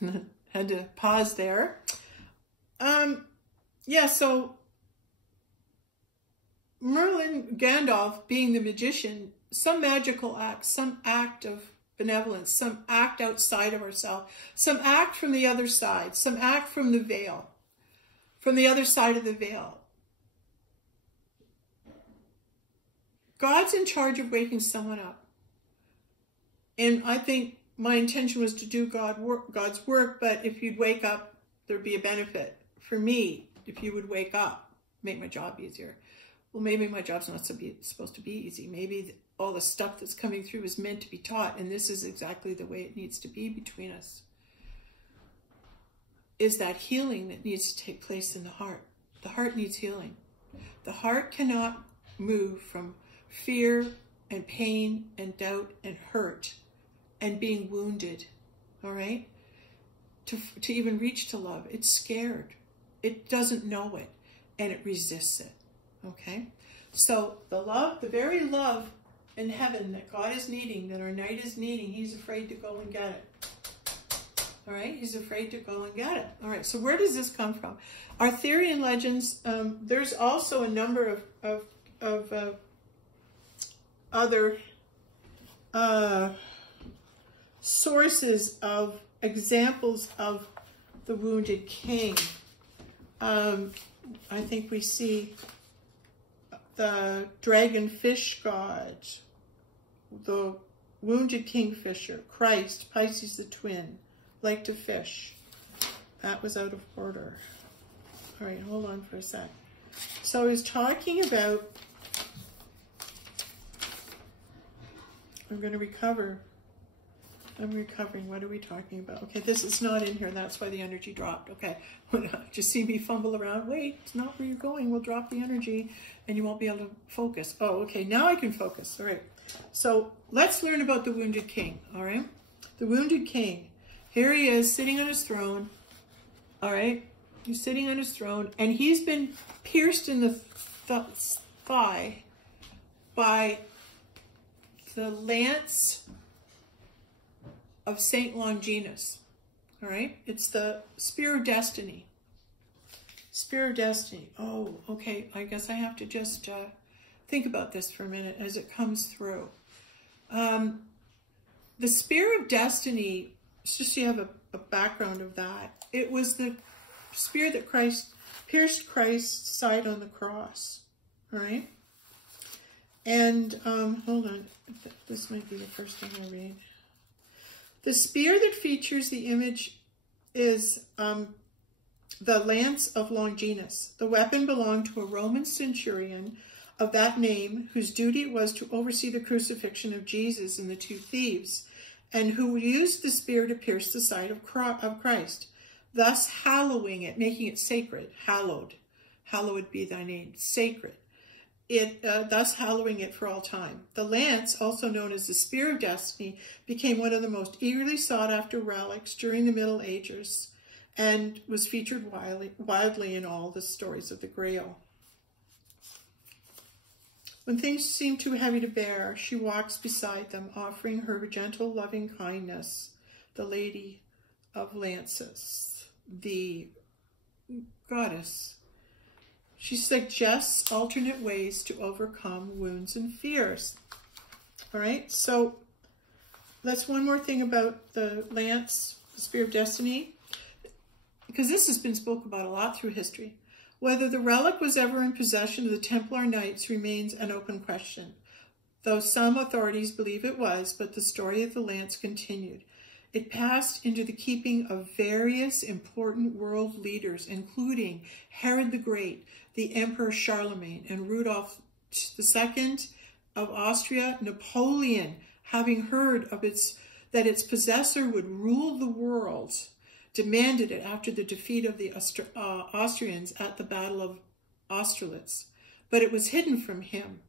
Had to pause there. Yeah, so Merlin, Gandalf being the magician, some magical act, some act of benevolence, some act outside of ourselves, some act from the other side, some act from the veil, from the other side of the veil. God's in charge of waking someone up. And I think my intention was to do God's work, but if you'd wake up, there'd be a benefit for me if you would wake up, make my job easier. Well, maybe my job's not supposed to be easy. Maybe all the stuff that's coming through is meant to be taught, and this is exactly the way it needs to be between us. Is that healing that needs to take place in the heart. The heart needs healing. The heart cannot move from fear and pain and doubt and hurt and being wounded, all right, to even reach to love. It's scared. It doesn't know it, and it resists it, okay? So the love, the very love in heaven that God is needing, that our knight is needing, he's afraid to go and get it. All right, he's afraid to go and get it. All right, so where does this come from? Arthurian legends, there's also a number of other sources of examples of the wounded king. I think we see the dragon fish god, the wounded kingfisher, Christ, Pisces the twin, like to fish. That was out of order. All right, hold on for a sec. So he's talking about, I'm going to recover. I'm recovering. What are we talking about? Okay, this is not in here. That's why the energy dropped. Okay, just see me fumble around. Wait, it's not where you're going. We'll drop the energy and you won't be able to focus. Oh, okay, now I can focus. All right, so let's learn about the wounded king, all right? The wounded king. Here he is sitting on his throne, all right? He's sitting on his throne and he's been pierced in the thigh by the lance of Saint Longinus, all right? It's the Spear of Destiny. Spear of Destiny. Oh, okay. I guess I have to just think about this for a minute as it comes through. The Spear of Destiny, just so you have a background of that, it was the spear that pierced Christ's side on the cross, all right? And, hold on. This might be the first thing I'll read. The spear that features the image is the lance of Longinus. The weapon belonged to a Roman centurion of that name, whose duty it was to oversee the crucifixion of Jesus and the two thieves, and who used the spear to pierce the side of Christ, thus hallowing it, making it sacred, hallowed. Hallowed be thy name, sacred. Thus hallowing it for all time. The lance, also known as the Spear of Destiny, became one of the most eagerly sought after relics during the Middle Ages and was featured widely in all the stories of the Grail. When things seem too heavy to bear, she walks beside them, offering her gentle, loving kindness, the Lady of Lances, the goddess. She suggests alternate ways to overcome wounds and fears. All right, so that's one more thing about the lance, the Spear of Destiny, because this has been spoken about a lot through history. Whether the relic was ever in possession of the Templar Knights remains an open question, though some authorities believe it was, but the story of the lance continued. It passed into the keeping of various important world leaders, including Herod the Great, the Emperor Charlemagne, and Rudolph II of Austria. Napoleon, having heard of that its possessor would rule the world, demanded it after the defeat of the Austrians at the Battle of Austerlitz, but it was hidden from him.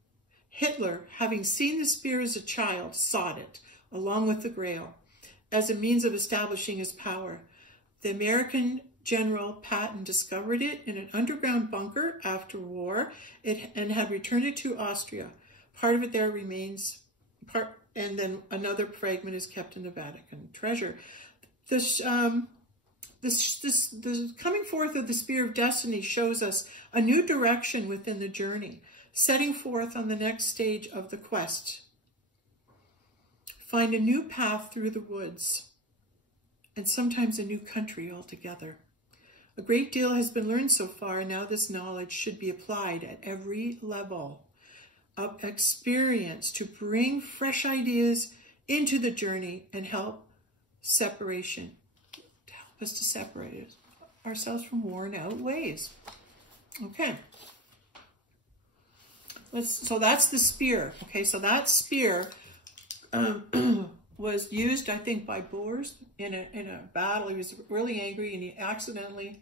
Hitler, having seen the spear as a child, sought it, along with the Grail, as a means of establishing his power. The American General Patton discovered it in an underground bunker after war and had returned it to Austria. Part of it there remains, and then another fragment is kept in the Vatican treasure. This, the coming forth of the Spear of Destiny shows us a new direction within the journey, setting forth on the next stage of the quest. Find a new path through the woods, and sometimes a new country altogether. A great deal has been learned so far, and now this knowledge should be applied at every level of experience to bring fresh ideas into the journey and help separation, to help us to separate ourselves from worn out ways. Okay. So that's the spear. Okay, so that spear was used, I think, by Bors in a battle. He was really angry, and he accidentally,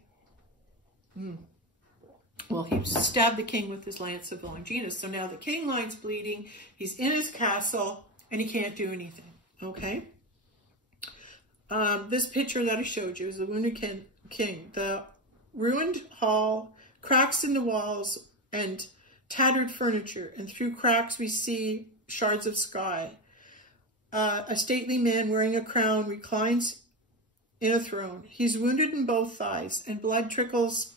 he stabbed the king with his lance of Longinus. So now the king line's bleeding. He's in his castle, and he can't do anything. Okay. This picture that I showed you is the wounded king. The ruined hall, cracks in the walls, and tattered furniture. And through cracks we see shards of sky. A stately man wearing a crown reclines in a throne. He's wounded in both thighs, and blood trickles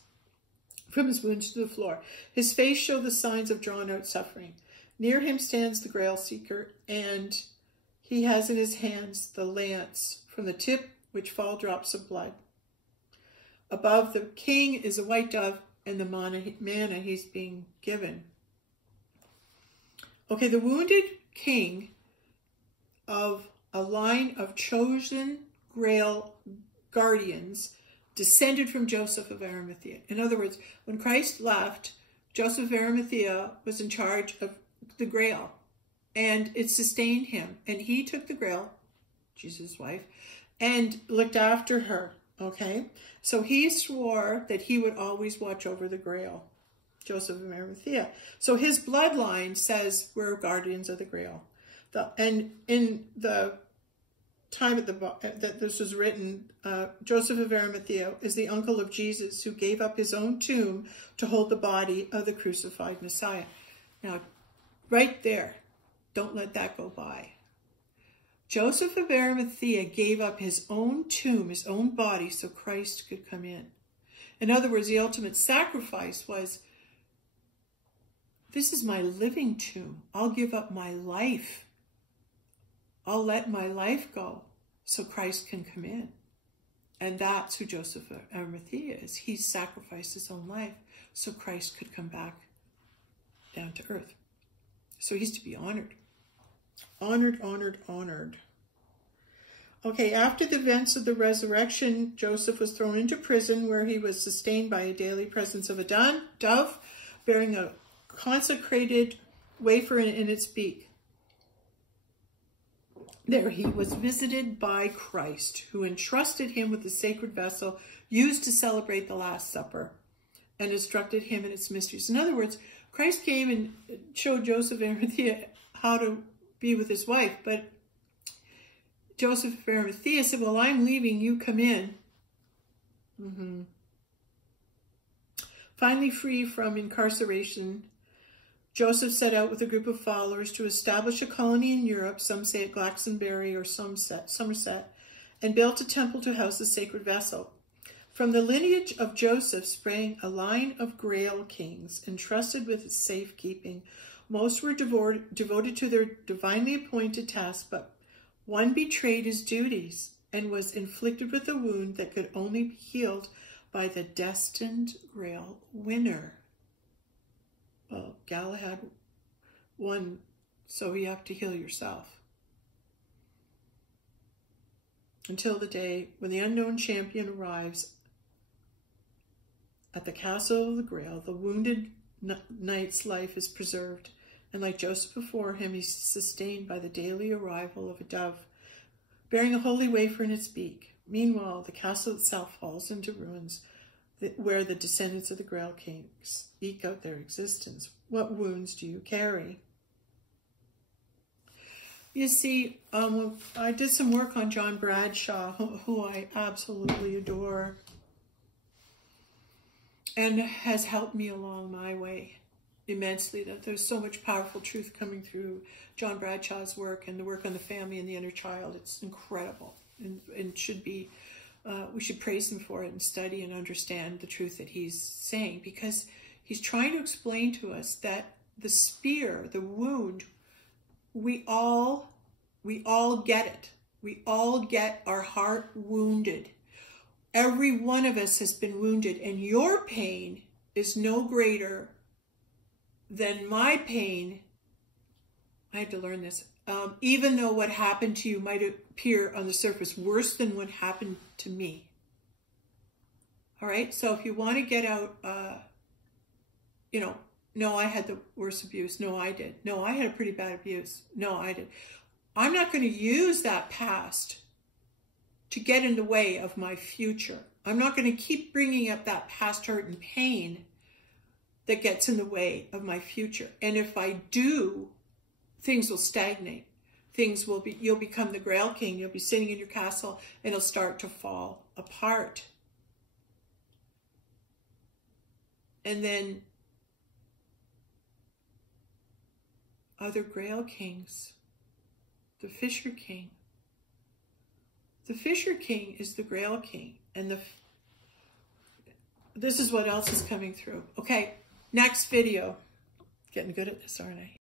from his wounds to the floor. His face shows the signs of drawn-out suffering. Near him stands the Grail Seeker, and he has in his hands the lance, from the tip which fall drops of blood. Above the king is a white dove and the manna he's being given. Okay, the wounded king of a line of chosen Grail guardians descended from Joseph of Arimathea. In other words, when Christ left, Joseph of Arimathea was in charge of the Grail, and it sustained him. And he took the Grail, Jesus' wife, and looked after her. Okay, so he swore that he would always watch over the Grail, Joseph of Arimathea. So his bloodline says we're guardians of the Grail. And in the time that this was written, Joseph of Arimathea is the uncle of Jesus, who gave up his own tomb to hold the body of the crucified Messiah. Now, right there, don't let that go by. Joseph of Arimathea gave up his own tomb, his own body, so Christ could come in. In other words, the ultimate sacrifice was, this is my living tomb. I'll give up my life. I'll let my life go so Christ can come in. And that's who Joseph of Arimathea is. He sacrificed his own life so Christ could come back down to earth. So he's to be honored. Honored, honored, honored. Okay, after the events of the resurrection, Joseph was thrown into prison, where he was sustained by a daily presence of a dove bearing a consecrated wafer in its beak. There he was visited by Christ, who entrusted him with the sacred vessel used to celebrate the Last Supper and instructed him in its mysteries. In other words, Christ came and showed Joseph of Arimathea how to be with his wife, but Joseph of Arimathea said, well, I'm leaving, you come in. Finally free from incarceration, Joseph set out with a group of followers to establish a colony in Europe, some say at Glastonbury or Somerset, and built a temple to house the sacred vessel. From the lineage of Joseph sprang a line of Grail kings, entrusted with its safekeeping. Most were devoted to their divinely appointed task, but one betrayed his duties and was inflicted with a wound that could only be healed by the destined Grail winner. Well, Galahad won, so you have to heal yourself. Until the day when the unknown champion arrives at the castle of the Grail, the wounded knight's life is preserved, and like Joseph before him, he's sustained by the daily arrival of a dove, bearing a holy wafer in its beak. Meanwhile, the castle itself falls into ruins, where the descendants of the Grail kings eke out their existence. What wounds do you carry? You see, I did some work on John Bradshaw, who I absolutely adore, and has helped me along my way immensely. That there's so much powerful truth coming through John Bradshaw's work and the work on the family and the inner child. It's incredible, and should be we should praise him for it and study and understand the truth that he's saying, because he's trying to explain to us that the spear, the wound, we all get it. We all get our heart wounded. Every one of us has been wounded, and your pain is no greater than my pain. I had to learn this. Even though what happened to you might appear on the surface worse than what happened to me. All right? So if you want to get out, you know, no, I had the worst abuse. No, I did. No, I had a pretty bad abuse. No, I did. I'm not going to use that past to get in the way of my future. I'm not going to keep bringing up that past hurt and pain that gets in the way of my future. And if I do, things will stagnate. You'll become the Grail King. You'll be sitting in your castle and it'll start to fall apart. And then other Grail Kings, the Fisher King. The Fisher King is the Grail King. And this is what else is coming through. Okay, next video. Getting good at this, aren't I?